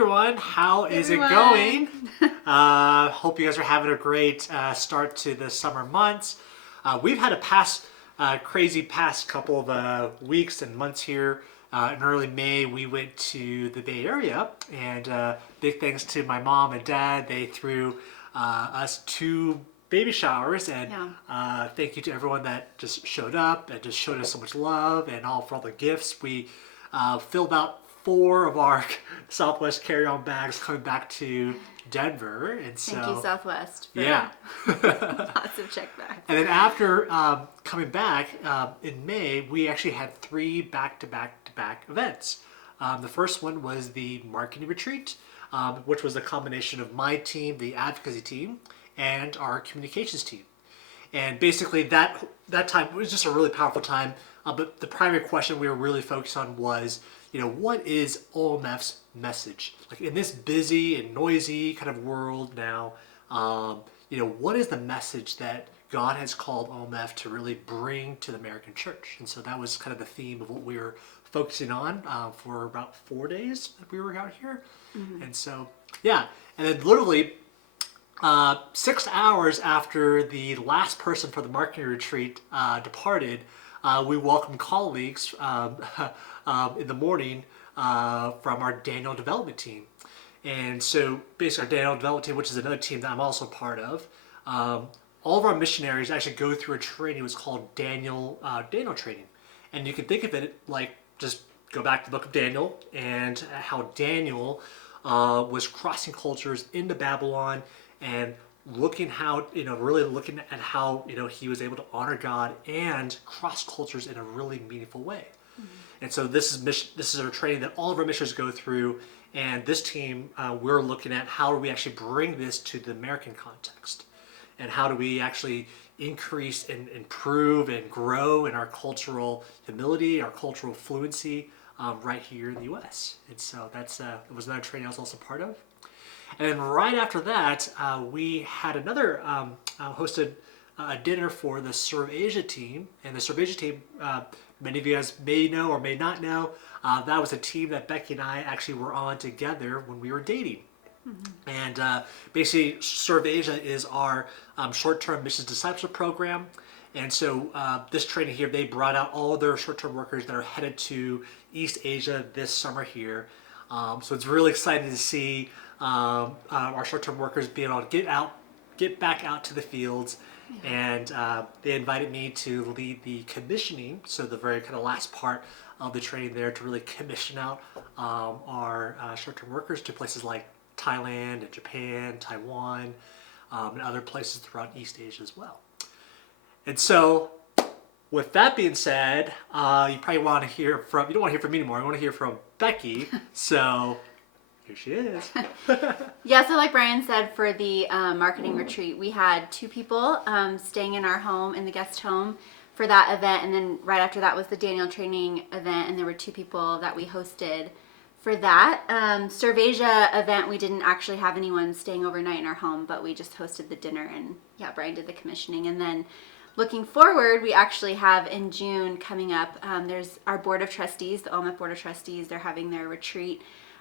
everyone, how is it everyone. going? Hope you guys are having a great start to the summer months. We've had crazy past couple of weeks and months here. In early May, we went to the Bay Area, and big thanks to my mom and dad. They threw us two baby showers, and thank you to everyone that just showed up and just showed us so much love, and all for all the gifts. We filled out 4 of our Southwest carry-on bags coming back to Denver, and so Thank you, Southwest, for lots of check bags. And then after coming back in May, we actually had 3 back-to-back events. The first one was the marketing retreat, which was a combination of my team, the advocacy team, and our communications team. And basically that time was just a really powerful time. But the primary question we were really focused on was, what is OMF's message? Like in this busy and noisy kind of world now, what is the message that God has called OMF to really bring to the American church? And so that was kind of the theme of what we were focusing on for about 4 days that we were out here. Mm-hmm. And so, and then literally 6 hours after the last person for the marketing retreat departed, we welcomed colleagues in the morning from our Daniel development team. And so basically our Daniel development team, which is another team that I'm also part of, all of our missionaries actually go through a training. It was called Daniel training. And you can think of it like just go back to the book of Daniel and how Daniel was crossing cultures into Babylon and really looking at how he was able to honor God and cross cultures in a really meaningful way. Mm-hmm. And so this is our training that all of our missionaries go through, and this team we're looking at how do we actually bring this to the American context, and how do we actually increase and improve and grow in our cultural humility, our cultural fluency right here in the U.S. And so it was another training I was also part of. And then right after that, we had another hosted a dinner for the Serve Asia team. And the Serve Asia team, many of you guys may know or may not know, that was a team that Becky and I actually were on together when we were dating. Mm-hmm. And basically, Serve Asia is our short-term missions discipleship program. And so this training here, they brought out all of their short-term workers that are headed to East Asia this summer here. So it's really exciting to see our short-term workers being able to get back out to the fields, and they invited me to lead the commissioning, so the very kind of last part of the training there to really commission out our short-term workers to places like Thailand and Japan, Taiwan, and other places throughout East Asia as well. And so with that being said, you probably want to hear from, you don't want to hear from me anymore, you want to hear from Becky, so here she is. So like Brian said, for the marketing retreat, we had 2 people staying in our home, in the guest home for that event. And then right after that was the Daniel training event, and there were 2 people that we hosted for that. Serve Asia event, we didn't actually have anyone staying overnight in our home, but we just hosted the dinner, and Brian did the commissioning. And then looking forward, we actually have in June coming up, there's our board of trustees, the OMF board of trustees, they're having their retreat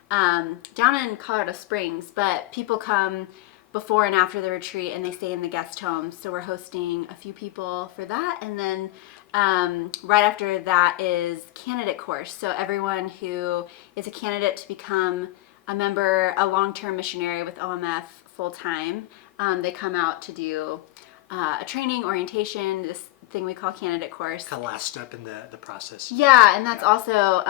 down in Colorado Springs, but people come before and after the retreat and they stay in the guest home. So we're hosting a few people for that. And then right after that is candidate course. So everyone who is a candidate to become a member, a long-term missionary with OMF full-time, they come out to do a training, orientation, this thing we call candidate course. Kind of last step in the process. Yeah, and that's also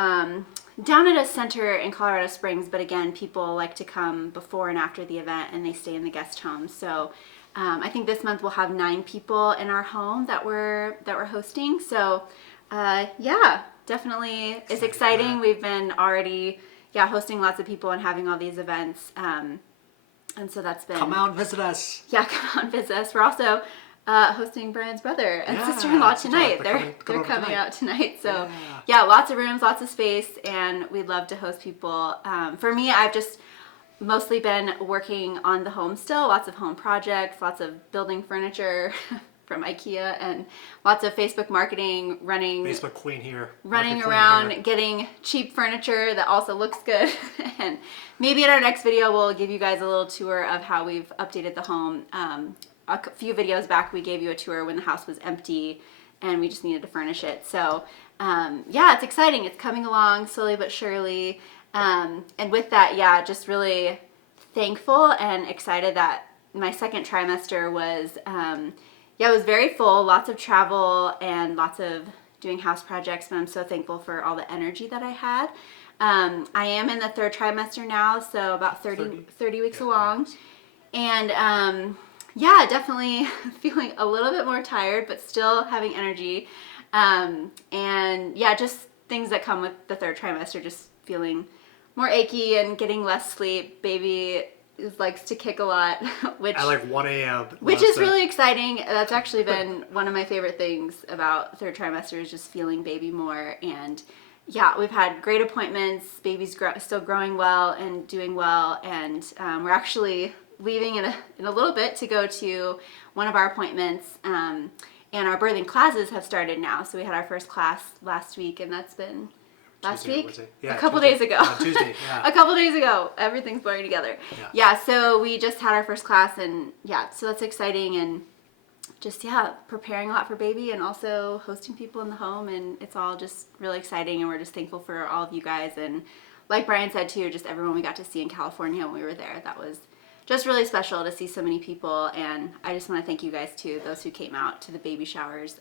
down at a center in Colorado Springs, but again, people like to come before and after the event, and they stay in the guest home. So I think this month we'll have 9 people in our home that we're hosting. So definitely it's exciting. We've been already hosting lots of people and having all these events. And so that's been... Come out and visit us. Yeah, come out and visit us. We're also hosting Brian's brother and sister-in-law tonight. They're coming out tonight. So lots of rooms, lots of space, and we'd love to host people. For me, I've just mostly been working on the home still, lots of home projects, lots of building furniture, from IKEA, and lots of Facebook marketing running Facebook queen here. running Market queen around here. getting cheap furniture that also looks good. And maybe in our next video we'll give you guys a little tour of how we've updated the home. A few videos back we gave you a tour when the house was empty and we just needed to furnish it. So yeah, it's exciting. It's coming along slowly but surely. And with that, yeah, just really thankful and excited that my second trimester was, yeah, it was very full, lots of travel and lots of doing house projects, but I'm so thankful for all the energy that I had. I am in the third trimester now, so about 30 weeks along. And yeah, definitely feeling a little bit more tired, but still having energy. And yeah, just things that come with the third trimester, just feeling more achy and getting less sleep. Baby likes to kick a lot, which At like 1 a.m. Which is really exciting. That's actually been one of my favorite things about third trimester is just feeling baby more. And yeah, we've had great appointments. Baby's still growing well and doing well. And we're actually leaving in a little bit to go to one of our appointments. And our birthing classes have started now. So we had our first class last week, and that's been last Tuesday or week? Wednesday. Yeah, a couple Tuesday. days ago. Tuesday, yeah. A couple days ago. Everything's blurring together. Yeah, so we just had our first class, and yeah, so that's exciting, and just, yeah, preparing a lot for baby and also hosting people in the home, and it's all just really exciting, and we're just thankful for all of you guys, and like Brian said too, just everyone we got to see in California when we were there. That was just really special to see so many people, and I just want to thank you guys too, those who came out to the baby showers.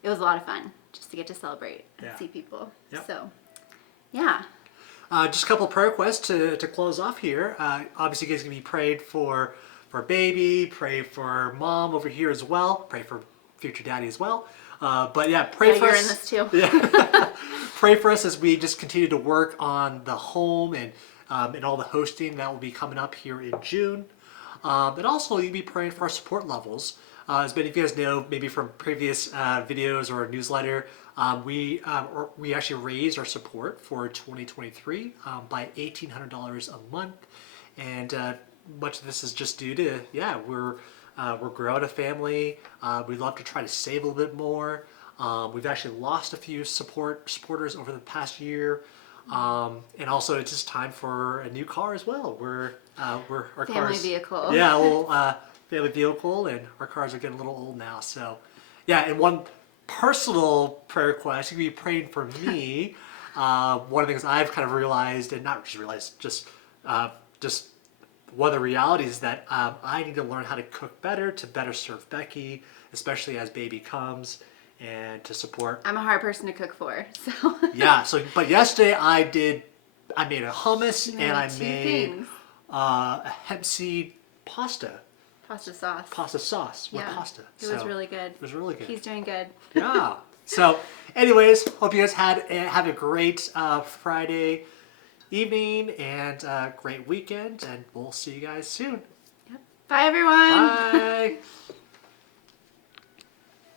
It was a lot of fun just to get to celebrate and see people. Yep. So, yeah. Just a couple of prayer requests to close off here. Obviously, you guys can be prayed for baby, pray for mom over here as well, pray for future daddy as well. But yeah, pray for you're us. in this too. Yeah. Pray for us as we just continue to work on the home and all the hosting that will be coming up here in June. And also, you'll be praying for our support levels. As many of you guys know, maybe from previous videos or newsletter, we actually raised our support for 2023 by $1,800 a month, and much of this is just due to we're growing a family. We'd love to try to save a little bit more. We've actually lost a few supporters over the past year, and also it's just time for a new car as well. We're our Family vehicle. Yeah, a little family vehicle, and our cars are getting a little old now. So, yeah, and one personal prayer request, you can be praying for me. One of the things I've kind of realized, and not just realized, just one of the realities is that I need to learn how to cook better to better serve Becky, especially as baby comes, and to support. I'm a hard person to cook for, so. Yeah, but yesterday I made a hummus and I two made things. A hemp seed pasta sauce with Yeah, pasta. it was really good. It was really good. He's doing good. Yeah. So, anyways, hope you guys have a great Friday evening and a great weekend, and we'll see you guys soon. Bye, everyone. Bye.